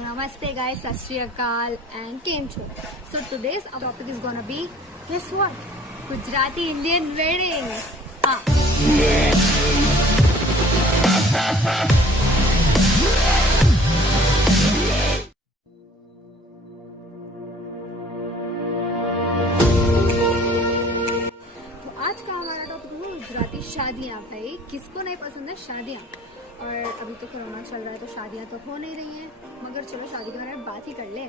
namaste guys, sat shri akal and kem cho. So today's topic is gonna be, guess what? Gujarati Indian wedding. तो आज का हमारा topic है गुजराती शादियाँ। भाई किसको नहीं पसंद है शादियाँ। और अभी तो कोरोना चल रहा है तो शादियाँ तो हो नहीं रही हैं, मगर चलो शादी के बारे में बात ही कर ले।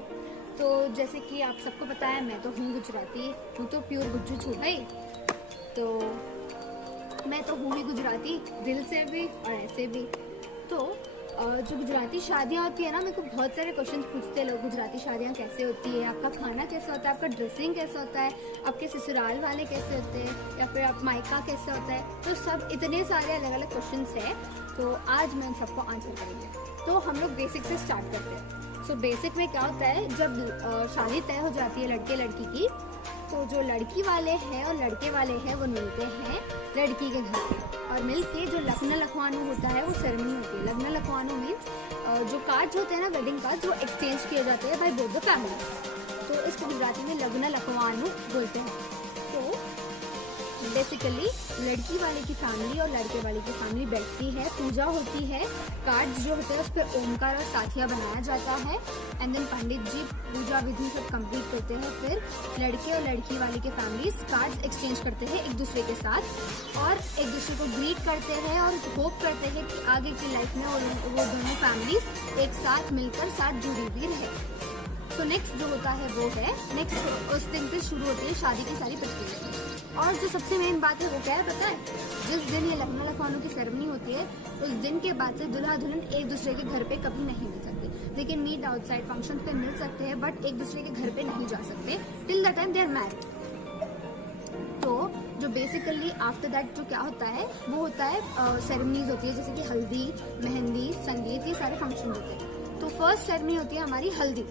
तो जैसे कि आप सबको पता है, मैं तो हूँ गुजराती, हूँ तो प्योर गुज्जू छू भाई। तो मैं तो हूँ ही गुजराती दिल से भी और ऐसे भी। तो जो गुजराती शादियाँ होती है ना, मेरे को बहुत सारे क्वेश्चन पूछते हैं लोग, गुजराती शादियाँ कैसे होती है, आपका खाना कैसा होता है, आपका ड्रेसिंग कैसा होता है, आपके ससुराल वाले कैसे होते हैं, या फिर आप मायका कैसे होता है। तो सब इतने सारे अलग अलग क्वेश्चंस हैं, तो आज मैं इन सबको आंसर करेंगे। तो हम लोग बेसिक से स्टार्ट करते हैं। सो बेसिक में क्या होता है, जब शादी तय हो जाती है लड़के लड़की की, तो जो लड़की वाले हैं और लड़के वाले हैं वो मिलते हैं लड़की के घर पे, और मिलके जो लग्न लखवानु होता है वो सेरेमनी होती है। लग्न लखवानु मीन्स जो कार्ड्स होते हैं ना, वेडिंग कार्ड, जो एक्सचेंज किए जाते हैं बाय बोथ द फैमिली। तो इसको गुजराती में लग्न लखवानु बोलते हैं। तो बेसिकली लड़की वाले की फैमिली और लड़के वाले की फैमिली बैठती है, पूजा होती है, कार्ड्स जो होते हैं उस पर ओमकार और साथिया बनाया जाता है, एंड देन पंडित जी पूजा विधि सब कंप्लीट करते हैं। फिर लड़के और लड़की वाले के फैमिली कार्ड्स एक्सचेंज करते हैं एक दूसरे के साथ, और एक दूसरे को ग्रीट करते हैं और होप करते हैं कि आगे की लाइफ में वो दोनों फैमिलीज एक साथ मिलकर साथ जुड़ी हुई रहे। तो नेक्स्ट जो होता है वो है, नेक्स्ट उस दिन से शुरू होती है शादी की सारी प्रक्रिया। और जो सबसे मेन बात है वो क्या है पता है, जिस दिन ये लग्न लखवानु की सेरेमनी होती है उस दिन के बाद से दुल्हा दुल्हन एक दूसरे के घर पे कभी नहीं मिल सकते। They can meet outside, function पे मिल सकते हैं, बट एक दूसरे के घर पे नहीं जा सकते till the time they are married. तो जो बेसिकली आफ्टर दैट जो क्या होता है वो होता है सेरेमनीज होती है, जैसे कि हल्दी, मेहंदी, संगीत, ये सारे फंक्शन होते हैं। तो फर्स्ट सेरेमनी होती है हमारी हल्दी।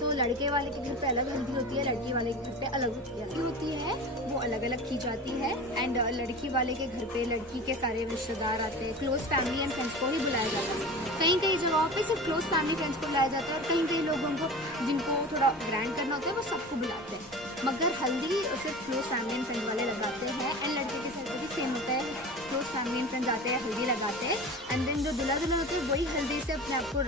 तो लड़के वाले के घर पे अलग हल्दी होती है, लड़की वाले के घर पे अलग होती है वो अलग अलग की जाती है। एंड लड़की वाले के घर पे लड़की के सारे रिश्तेदार आते हैं, क्लोज फैमिली एंड फ्रेंड्स को ही बुलाया जाता है। कहीं कहीं जगहों पे सिर्फ क्लोज फैमिली फ्रेंड्स को बुलाया जाता है, और कहीं कहीं लोगों को जिनको थोड़ा ग्रैंड करना होता है वो सबको बुलाते हैं। मगर हल्दी सिर्फ क्लोज फैमिली एंड फ्रेंड्स वाले लगाते हैं, एंड लड़के के साथ भी सेम होता है, क्लोज फैमिली एंड फ्रेंड्स आते हैं, हल्दी लगाते हैं, एंड देन जो दुल्हा दुल्हन होते हैं वही हल्दी से अपने आप को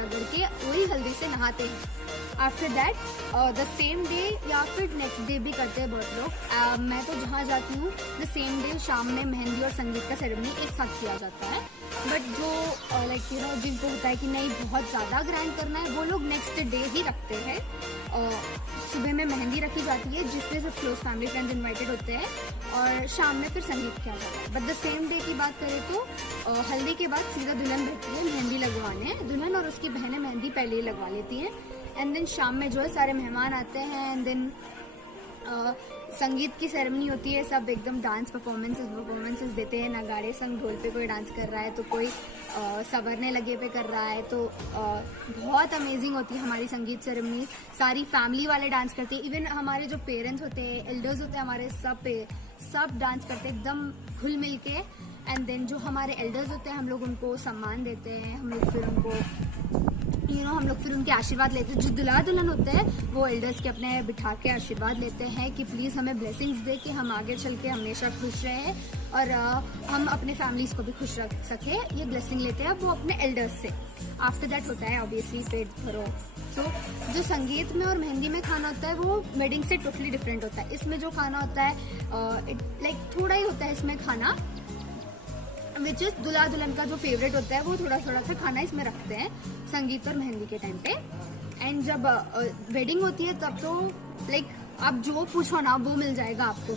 रगड़ के वही हल्दी से नहाते हैं। After that the same day या फिर नेक्स्ट डे भी करते हैं बहुत लोग। मैं तो जहाँ जाती हूँ द सेम डे शाम में मेहंदी और संगीत का सेरेमनी एक साथ किया जाता है। बट जो लाइक यू नो जिनको होता है कि नहीं बहुत ज़्यादा ग्रैंड करना है, वो लोग नेक्स्ट डे ही रखते हैं। सुबह में मेहंदी रखी जाती है जिसमें सिर्फ क्लोज फैमिली फ्रेंड्स इन्वाइटेड होते हैं, और शाम में फिर संगीत किया जाता है। बट द सेम डे की बात करें तो हल्दी के बाद सीधा दुल्हन बैठती है मेहंदी लगवाने। दुल्हन और उसकी बहनें मेहंदी पहले ही लगवा लेती हैं, एंड देन शाम में जो है सारे मेहमान आते हैं, एंड देन संगीत की सेरेमनी होती है। सब एकदम डांस परफॉर्मेंसेस देते हैं, नगाड़े संग ढोल पे कोई डांस कर रहा है तो कोई संवरने लगे पे कर रहा है। तो बहुत अमेजिंग होती है हमारी संगीत सेरेमनी। सारी फैमिली वाले डांस करते हैं, इवन हमारे जो पेरेंट्स होते हैं, एल्डर्स होते हैं हमारे, सब डांस करते हैं एकदम घुल मिल के। एंड देन जो हमारे एल्डर्स होते हैं हम लोग उनको सम्मान देते हैं, हम लोग फिर उनको हम लोग फिर उनके आशीर्वाद लेते हैं। जो दुल्हा दुल्हन होते हैं वो एल्डर्स के अपने बिठा के आशीर्वाद लेते हैं कि प्लीज़ हमें ब्लेसिंग्स दे कि हम आगे चल के हमेशा खुश रहें और हम अपने फैमिलीज को भी खुश रख सके। ये ब्लेसिंग लेते हैं वो अपने एल्डर्स से। आफ्टर दैट होता है ऑब्वियसली पेट भरो। तो जो संगीत में और मेहंदी में खाना होता है वो वेडिंग से टोटली डिफरेंट होता है। इसमें जो खाना होता है लाइक थोड़ा ही होता है इसमें खाना, विच इज दुल्हा दुल्हन का जो फेवरेट होता है वो थोड़ा थोड़ा सा खाना इसमें रखते हैं संगीत और मेहंदी के टाइम पे। एंड जब वेडिंग होती है तब तो लाइक आप जो पूछो ना वो मिल जाएगा आपको।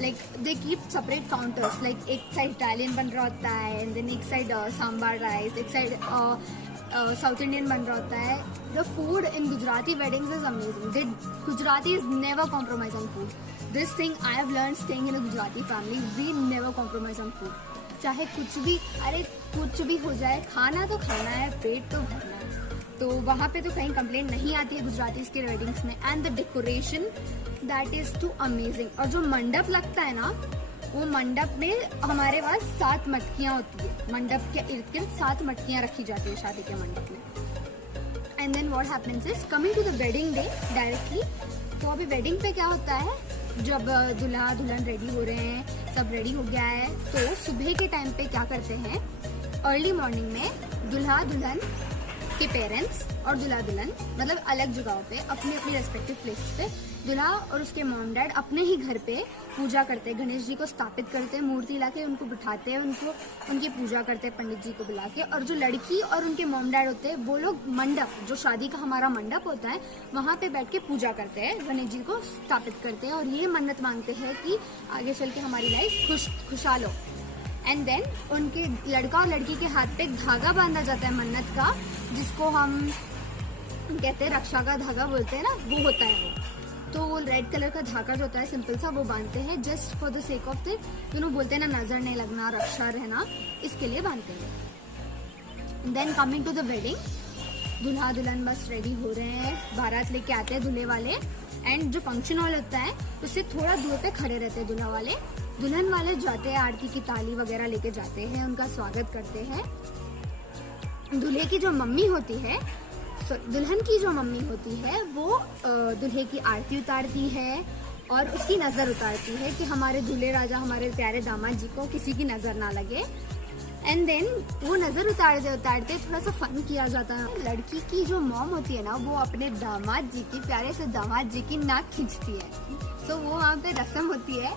Like they keep separate counters, like एक साइड इटालियन बन रहा होता है, एंड देन एक साइड सांबार राइस, एक साइड साउथ इंडियन बन रहा होता है। The food in Gujarati weddings is amazing. Gujarati is never compromise on food. This thing I have learn staying in a Gujarati family, we never compromise on food. चाहे कुछ भी, अरे कुछ भी हो जाए, खाना तो खाना है, पेट तो भरना है। तो वहाँ पे तो कहीं कंप्लेंट नहीं आती है गुजरातीज के वेडिंग्स में। And the decoration that is too amazing. और जो मंडप लगता है ना, वो मंडप में हमारे पास 7 मटकियाँ होती है। मंडप के इर्द गिर्द 7 मटकियाँ रखी जाती है शादी के मंडप में। And then what happens is coming to the wedding day directly. तो अभी वेडिंग पे क्या होता है, जब दूल्हा दुल्हन रेडी हो रहे हैं, सब रेडी हो गया है, तो सुबह के टाइम पे क्या करते हैं, अर्ली मॉर्निंग में दूल्हा दुल्हन के पेरेंट्स और दूल्हा दुल्हन मतलब अलग जगहों पे अपनी अपनी रेस्पेक्टिव प्लेसेस पे दूल्हा और उसके मॉम डैड अपने ही घर पे पूजा करते हैं, गणेश जी को स्थापित करते हैं, मूर्ति लाके उनको बिठाते हैं, उनकी पूजा करते हैं पंडित जी को बुला के। और जो लड़की और उनके मॉम डैड होते हैं वो लोग मंडप, जो शादी का हमारा मंडप होता है, वहाँ पे बैठ के पूजा करते हैं, गणेश जी को स्थापित करते हैं और ये मन्नत मांगते हैं कि आगे चल के हमारी लाइफ खुशहाल हो। एंड देन उनके लड़का और लड़की के हाथ पे एक धागा बांधा जाता है मन्नत का, जिसको हम कहते हैं रक्षा का धागा बोलते हैं ना, वो होता है वो। तो वो रेड कलर का धागा जो होता है सिंपल सा, वो बांधते हैं just for the sake of it, बोलते हैं ना नजर नहीं लगना, रक्षा रहना, इसके लिए बांधते हैं। Then coming to the wedding, दूल्हा दुल्हन बस रेडी हो रहे हैं, बारात लेके आते हैं दूल्हे वाले, एंड जो फंक्शन हॉल होता है उससे थोड़ा दूर पे खड़े रहते हैं दूल्हा वाले। दुल्हन वाले जाते हैं, आरती की ताली वगैरह लेके जाते हैं, उनका स्वागत करते हैं। दूल्हे की जो मम्मी होती है, दुल्हन की जो मम्मी होती है वो दूल्हे की आरती उतारती है और उसकी नजर उतारती है कि हमारे दूल्हे राजा, हमारे प्यारे दामाद जी को किसी की नजर ना लगे। एंड देन वो नजर उतारते थोड़ा सा फन किया जाता है। लड़की की जो मॉम होती है ना, वो अपने दामाद जी की, प्यारे से दामाद जी की नाक खींचती है। सो वो वहाँ पे रस्म होती है।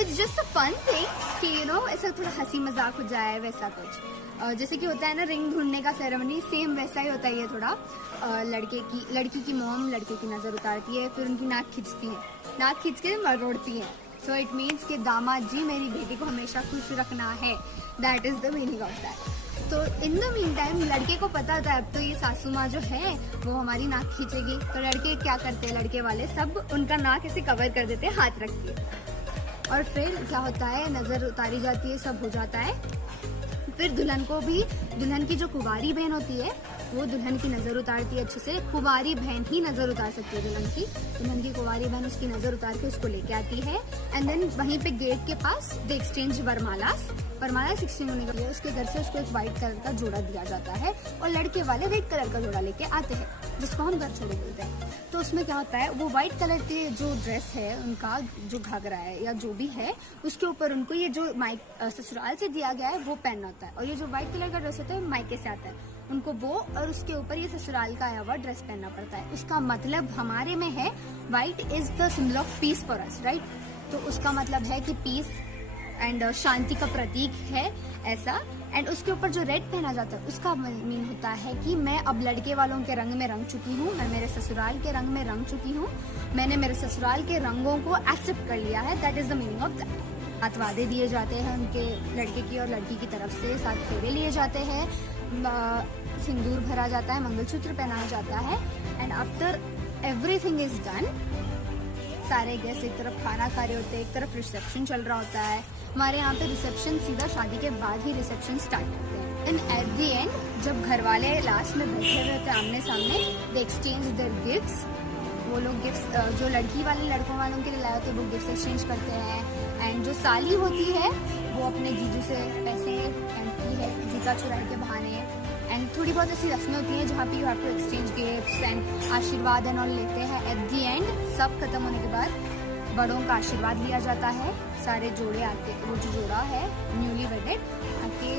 It's just a fun thing कि ऐसा थोड़ा हंसी मजाक हो जाए, वैसा कुछ जैसे कि होता है ना रिंग ढूंढने का सेरेमनी, सेम वैसा ही होता है ये थोड़ा। लड़की की मॉम लड़के की नजर उतारती है, फिर उनकी नाक खींचती है, नाक खींच के मरोड़ती है। सो इट मीन्स कि दामाद जी मेरी बेटी को हमेशा खुश रखना है, that is the meaning of that. तो इन द मीन टाइम लड़के को पता था अब तो ये सासू माँ जो है वो हमारी नाक खींचेगी, तो लड़के क्या करते हैं, लड़के वाले सब उनका नाक ऐसे कवर कर देते हैं हाथ रख के। और फिर क्या होता है, नजर उतारी जाती है, सब हो जाता है। फिर दुल्हन को भी, दुल्हन की जो कुंवारी बहन होती है वो दुल्हन की नजर उतारती है अच्छे से। कुंवारी बहन ही नजर उतार सकती है दुल्हन की कुंवारी बहन उसकी नजर उतार के उसको लेके आती है। एंड देन वहीं पे गेट के पास दे एक्सचेंज वरमाला एक्सचेंज होने के लिए उसके घर से उसको एक व्हाइट कलर का जोड़ा दिया जाता है और लड़के वाले रेड कलर का जोड़ा लेके आते हैं, जिसको हम घर छोड़े बोलते हैं। तो उसमें क्या होता है, वो व्हाइट कलर के जो ड्रेस है उनका, जो घाघरा है या जो भी है, उसके ऊपर उनको ये जो ससुराल से दिया गया है वो पहनना होता है। और ये जो व्हाइट कलर का ड्रेस होता है मायके से आता है, उनको वो और उसके ऊपर ये ससुराल का आया हुआ ड्रेस पहनना पड़ता है। उसका मतलब हमारे में है, white is the symbol of peace for us, right. तो उसका मतलब है कि पीस एंड शांति का प्रतीक है ऐसा। एंड उसके ऊपर जो रेड पहना जाता है उसका मीन होता है कि मैं अब लड़के वालों के रंग में रंग चुकी हूँ, मैं मेरे ससुराल के रंग में रंग चुकी हूँ, मैंने मेरे ससुराल के रंगों को एक्सेप्ट कर लिया है, that is the meaning of that. साथ वादे दिए जाते हैं उनके लड़के की और लड़की की तरफ से, साथ फेरे लिए जाते हैं, सिंदूर भरा जाता है, मंगलसूत्र पहनाया जाता है। And after everything is done, सारे गेस्ट एक तरफ खाना खा रहे होते हैं, एक तरफ रिसेप्शन चल रहा होता है। हमारे यहाँ पे रिसेप्शन सीधा शादी के बाद ही रिसेप्शन स्टार्ट करते हैं। देन एट द एंड जब घर वाले लास्ट में बैठे हुए होते हैं आमने सामने, दे एक्सचेंज देयर गिफ्ट्स। वो लोग गिफ्ट्स जो लड़की वाले लड़कों वालों के लिए लाए होते हैं वो गिफ्ट्स एक्सचेंज करते हैं। एंड जो साली होती है वो अपने जीजू से पैसे मांगती है, जीता चुराई के बहाने। एंड थोड़ी बहुत ऐसी रस्में होती हैं जहाँ पे you have to exchange gifts and ashirwad and all लेते हैं। एट द एंड सब खत्म होने के बाद बड़ों का आशीर्वाद लिया जाता है, सारे जोड़े आके, वो जो जोड़ा है न्यूली वेडेड आके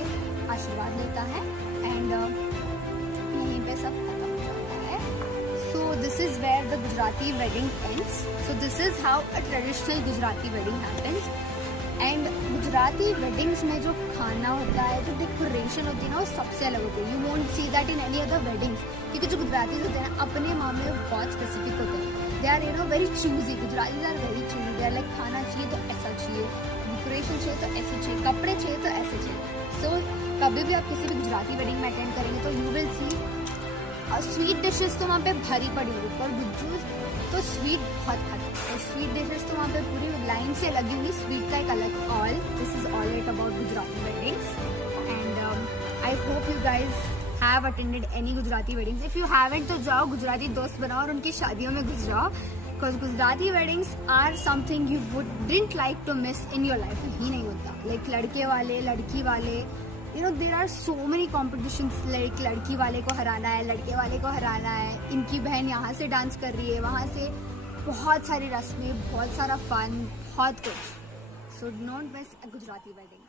आशीर्वाद लेता है। एंड यहीं पे सब खत्म हो जाता है। So this is where the Gujarati wedding ends. So this is how a traditional Gujarati wedding happens. And Gujarati weddings में जो खाना होता है, जो डेकोरेशन होती है ना, वो सबसे अलग होती है। You won't see that in any other weddings, क्योंकि जो गुजराती होते हैं ना अपने मामले में बहुत स्पेसिफिक होते हैं। They are very choosy, Gujaratis are very choosy. They are like खाना चाहिए तो ऐसा चाहिए, डेकोरेशन चाहिए तो ऐसे चाहिए, कपड़े चाहिए तो ऐसे चाहिए। सो कभी भी आप किसी भी गुजराती वेडिंग में अटेंड करेंगे तो you will see sweet dishes तो वहाँ पे भरी पड़ी होगी, पर गुज्जू तो स्वीट बहुत खाते हैं। और स्वीट डिशेस तो वहाँ पे पूरी लाइन से लगी हुई, स्वीट का एक अलग all. This is all it about Gujarati weddings. And I hope you guys have attended any Gujarati weddings. If you haven't तो जाओ, गुजराती दोस्त बनाओ और उनकी शादियों में घुस जाओ, because Gujarati weddings are something you wouldn't like to miss in your life. ही नहीं होता, लाइक लड़के वाले लड़की वाले you know there are so many competitions, like लड़की वाले को हराना है, लड़के वाले को हराना है, इनकी बहन यहाँ से डांस कर रही है, वहाँ से, बहुत सारी रस्में, बहुत सारा फन, बहुत कुछ. So don't miss a Gujarati wedding.